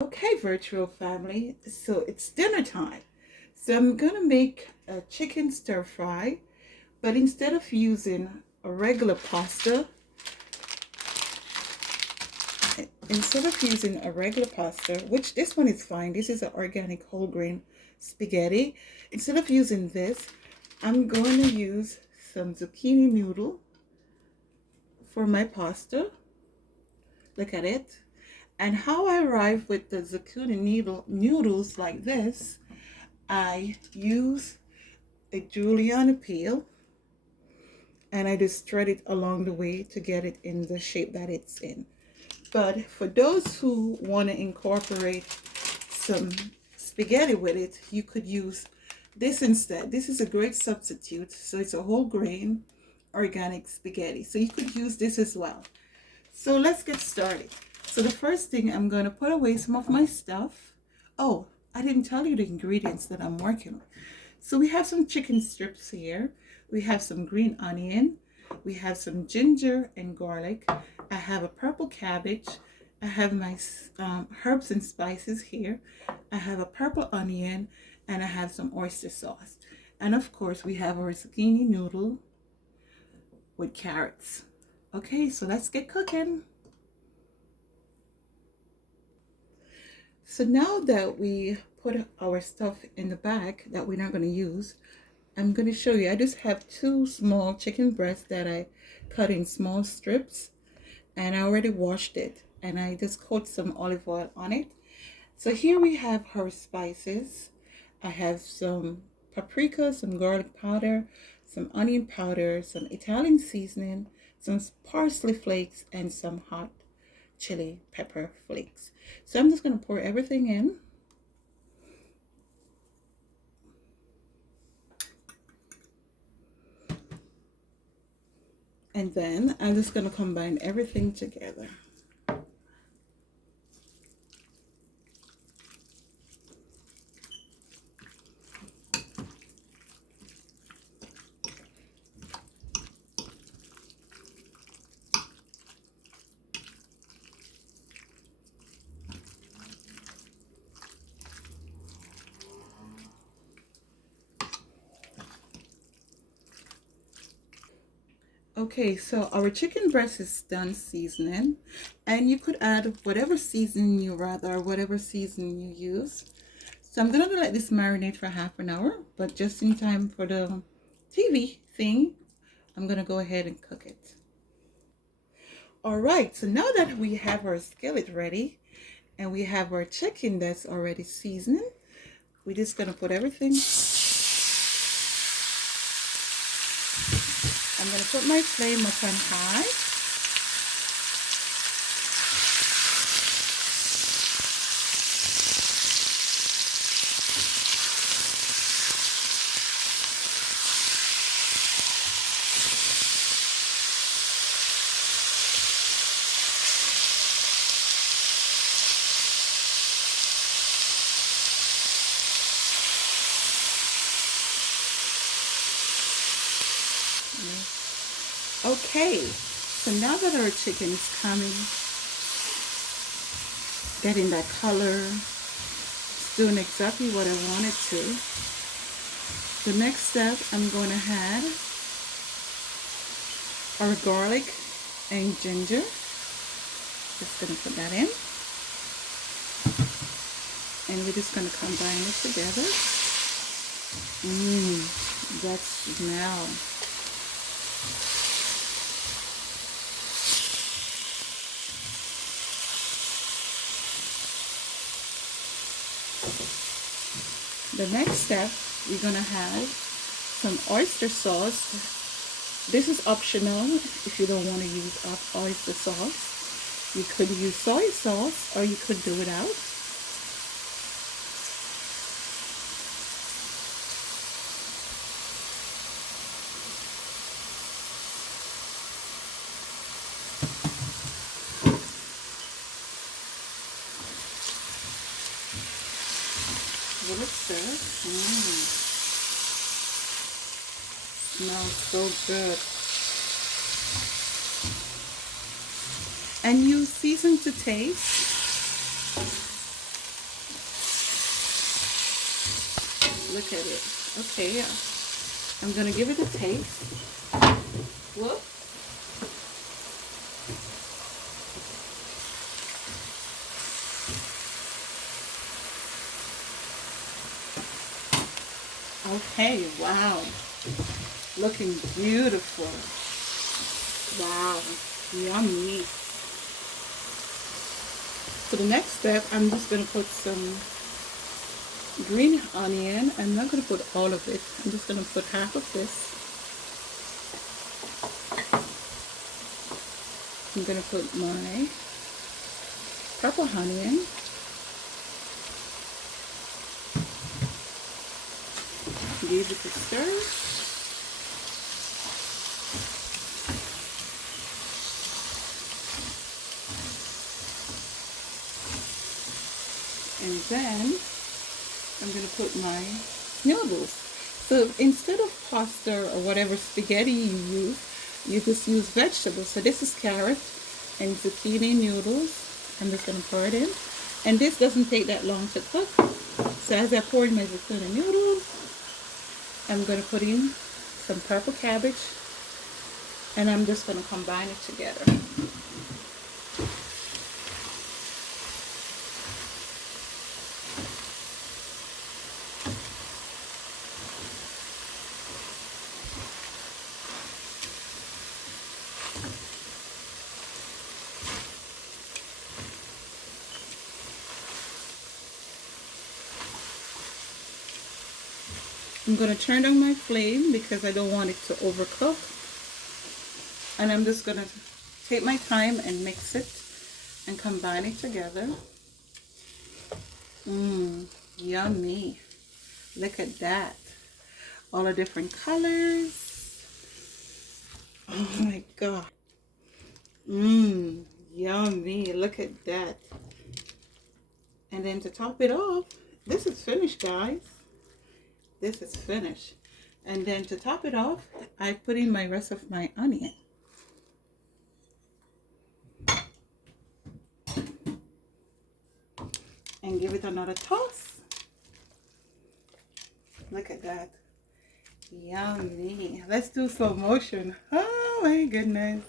Okay, virtual family, so it's dinner time. So I'm gonna make a chicken stir fry, but instead of using a regular pasta, which this one is fine, this is an organic whole grain spaghetti. Instead of using this, I'm going to use some zucchini noodle for my pasta. Look at it. And how I arrive with the zucchini noodles like this, I use a julienne peel and I just thread it along the way to get it in the shape that it's in. But for those who want to incorporate some spaghetti with it, you could use this instead. This is a great substitute. So it's a whole grain organic spaghetti. So you could use this as well. So let's get started. So the first thing, I'm going to put away some of my stuff. Oh, I didn't tell you the ingredients that I'm working on. So we have some chicken strips here. We have some green onion. We have some ginger and garlic. I have a purple cabbage. I have my herbs and spices here. I have a purple onion and I have some oyster sauce. And of course we have our zucchini noodle with carrots. Okay, so let's get cooking. So now that we put our stuff in the bag that we're not going to use, I'm going to show you. I just have 2 small chicken breasts that I cut in small strips, and I already washed it, and I just coat some olive oil on it. So here we have her spices. I have some paprika, some garlic powder, some onion powder, some Italian seasoning, some parsley flakes, and some hot chili pepper flakes. So I'm just going to pour everything in. And then I'm just going to combine everything together. Okay, so our chicken breast is done seasoning, and you could add whatever seasoning you rather, whatever seasoning you use. So I'm gonna let this marinate for half an hour, but just in time for the TV thing, I'm gonna go ahead and cook it. All right, so now that we have our skillet ready and we have our chicken that's already seasoning, we're just gonna put everything. I'm going to put my flame up on high. Okay, so now that our chicken is coming, getting that color, it's doing exactly what I want it to. The next step, I'm going to add our garlic and ginger. Just going to put that in. And we're just going to combine it together. That smell. The next step, we're going to have some oyster sauce. This is optional if you don't want to use oyster sauce. You could use soy sauce or you could do without. Will it serve? Smells so good. And you season to taste. Look at it. Okay, yeah. I'm gonna give it a taste. Whoop. Okay, wow. Looking beautiful. Wow, yummy. For the next step, I'm just gonna put some green onion. I'm not gonna put all of it. I'm just gonna put half of this. I'm gonna put my purple onion. Give it a stir. And then I'm gonna put my noodles. So instead of pasta or whatever spaghetti you just use vegetables. So this is carrot and zucchini noodles. I'm just gonna pour it in. And this doesn't take that long to cook. So as I pour in my zucchini noodles, I'm gonna put in some purple cabbage, and I'm just gonna combine it together. I'm going to turn down my flame because I don't want it to overcook. And I'm just going to take my time and mix it and combine it together. Yummy. Look at that. All the different colors. Oh my God. Yummy. Look at that. And then to top it off, this is finished, guys. This is finished. And then to top it off, I put in my rest of my onion. And give it another toss. Look at that. Yummy. Let's do slow motion. Oh my goodness.